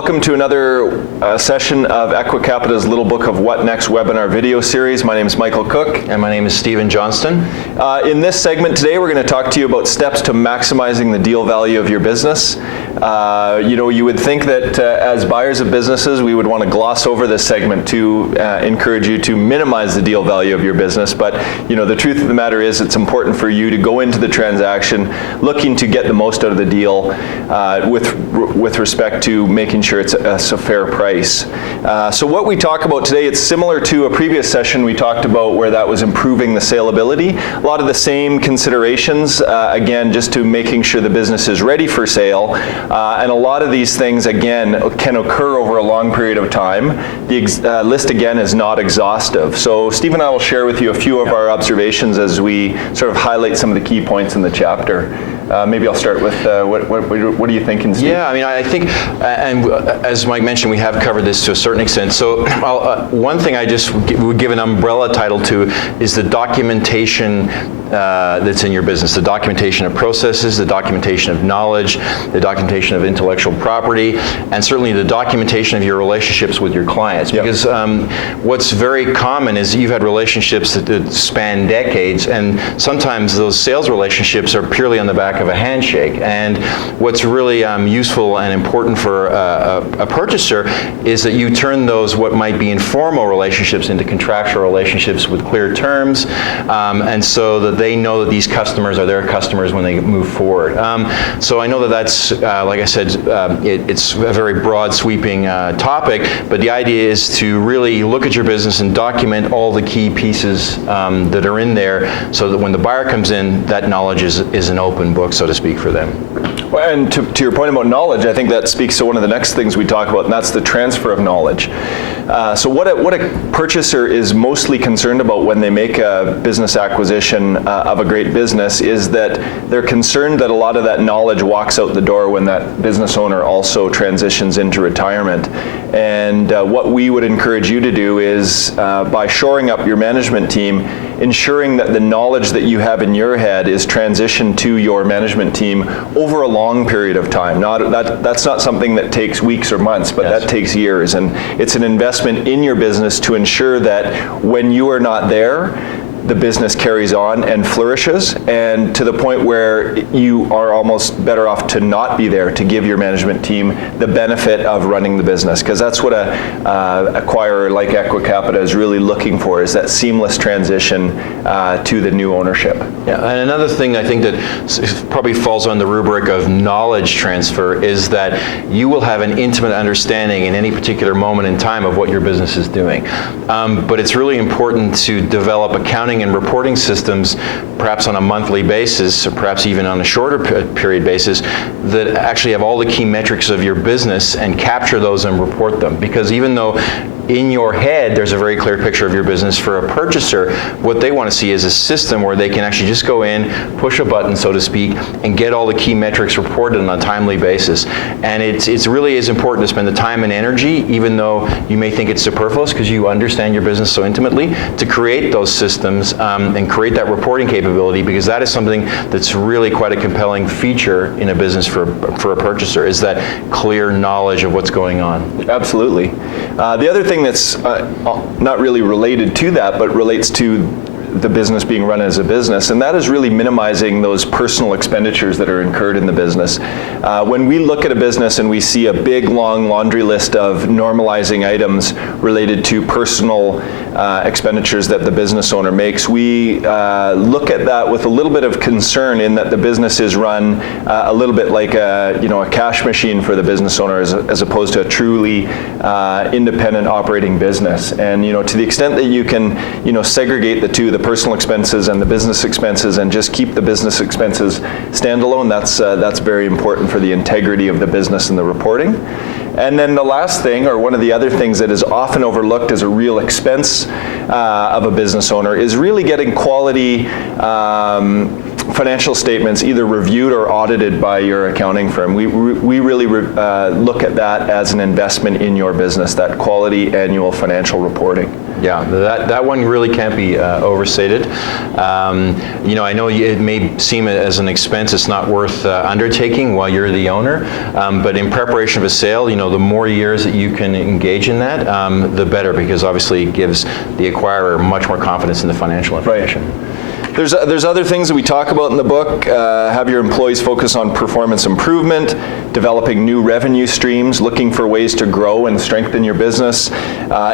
welcome to another session of Equicapita's Little Book of What Next webinar video series. My name is Michael Cook. And my name is Stephen Johnston. In this segment today, we're going to talk to you about steps to maximizing the deal value of your business. You would think that as buyers of businesses, we would want to gloss over this segment to encourage you to minimize the deal value of your business. But the truth of the matter is it's important for you to go into the transaction looking to get the most out of the deal with respect to making sure it's a fair price. So what we talk about today, it's similar to a previous session we talked about where that was improving the saleability. A lot of the same considerations, again, just to making sure the business is ready for sale. And a lot of these things, again, can occur over a long period of time. The list, again, is not exhaustive. So Steve and I will share with you a few of our observations as we sort of highlight some of the key points in the chapter. Maybe I'll start with what are you thinking, Steve? Yeah, I think, and as Mike mentioned, we have covered this to a certain extent. So one thing I just would give an umbrella title to is the documentation that's in your business, the documentation of processes, the documentation of knowledge, the documentation of intellectual property, and certainly the documentation of your relationships with your clients. Yep. Because what's very common is you've had relationships that span decades, and sometimes those sales relationships are purely on the back of a handshake. And what's really useful and important for a purchaser is that you turn those what might be informal relationships into contractual relationships with clear terms, and so that they know that these customers are their customers when they move forward. So I know that that's, like I said, it's a very broad sweeping topic, but the idea is to really look at your business and document all the key pieces that are in there so that when the buyer comes in, that knowledge is an open book, so to speak, for them. Well, and to your point about knowledge, I think that speaks to one of the next things we talk about, and that's the transfer of knowledge. So what a purchaser is mostly concerned about when they make a business acquisition of a great business is that they're concerned that a lot of that knowledge walks out the door when that business owner also transitions into retirement. And what we would encourage you to do is by shoring up your management team, ensuring that the knowledge that you have in your head is transitioned to your management team over a long period of time. That's not something that takes weeks or months, but Yes. that takes years. And it's an investment in your business to ensure that when you are not there, the business carries on and flourishes, and to the point where you are almost better off to not be there to give your management team the benefit of running the business, because that's what a acquirer like Equicapita is really looking for, is that seamless transition to the new ownership. Yeah, and another thing I think that probably falls on the rubric of knowledge transfer is that you will have an intimate understanding in any particular moment in time of what your business is doing. But it's really important to develop accounting and reporting systems, perhaps on a monthly basis, or perhaps even on a shorter period basis, that actually have all the key metrics of your business and capture those and report them. Because even though in your head there's a very clear picture of your business, for a purchaser, what they want to see is a system where they can actually just go in, push a button, so to speak, and get all the key metrics reported on a timely basis. And it really is important to spend the time and energy, even though you may think it's superfluous because you understand your business so intimately, to create those systems and create that reporting capability, because that is something that's really quite a compelling feature in a business for a purchaser, is that clear knowledge of what's going on. Absolutely. The other thing that's not really related to that, but relates to the business being run as a business, and that is really minimizing those personal expenditures that are incurred in the business. When we look at a business and we see a big, long laundry list of normalizing items related to personal expenditures that the business owner makes, we look at that with a little bit of concern, in that the business is run a little bit like a cash machine for the business owner, as opposed to a truly independent operating business. And to the extent that you can segregate the two, the personal expenses and the business expenses, and just keep the business expenses standalone, that's very important for the integrity of the business and the reporting. And then the last thing, or one of the other things that is often overlooked as a real expense of a business owner, is really getting quality financial statements either reviewed or audited by your accounting firm. We really look at that as an investment in your business, that quality annual financial reporting. Yeah, that one really can't be overstated. I know it may seem as an expense it's not worth undertaking while you're the owner, but in preparation of a sale, the more years that you can engage in that, the better, because obviously it gives the acquirer much more confidence in the financial information. Right. There's other things that we talk about in the book. Have your employees focus on performance improvement, developing new revenue streams, looking for ways to grow and strengthen your business,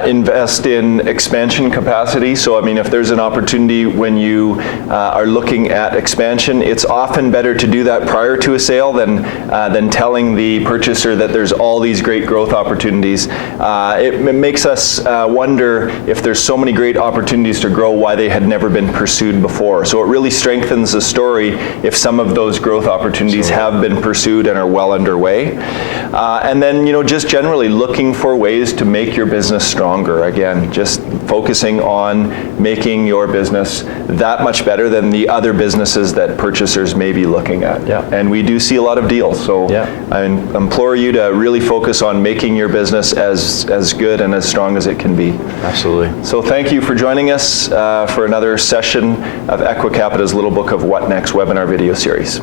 invest in expansion capacity. So, if there's an opportunity when you are looking at expansion, it's often better to do that prior to a sale than telling the purchaser that there's all these great growth opportunities. It makes us wonder if there's so many great opportunities to grow, why they had never been pursued before. So it really strengthens the story if some of those growth opportunities have been pursued and are well underway. And then, just generally looking for ways to make your business stronger. Again, just focusing on making your business that much better than the other businesses that purchasers may be looking at. Yeah. And we do see a lot of deals. So I implore you to really focus on making your business as good and as strong as it can be. Absolutely. So thank you for joining us for another session of Equicapita's Little Book of What Next webinar video series.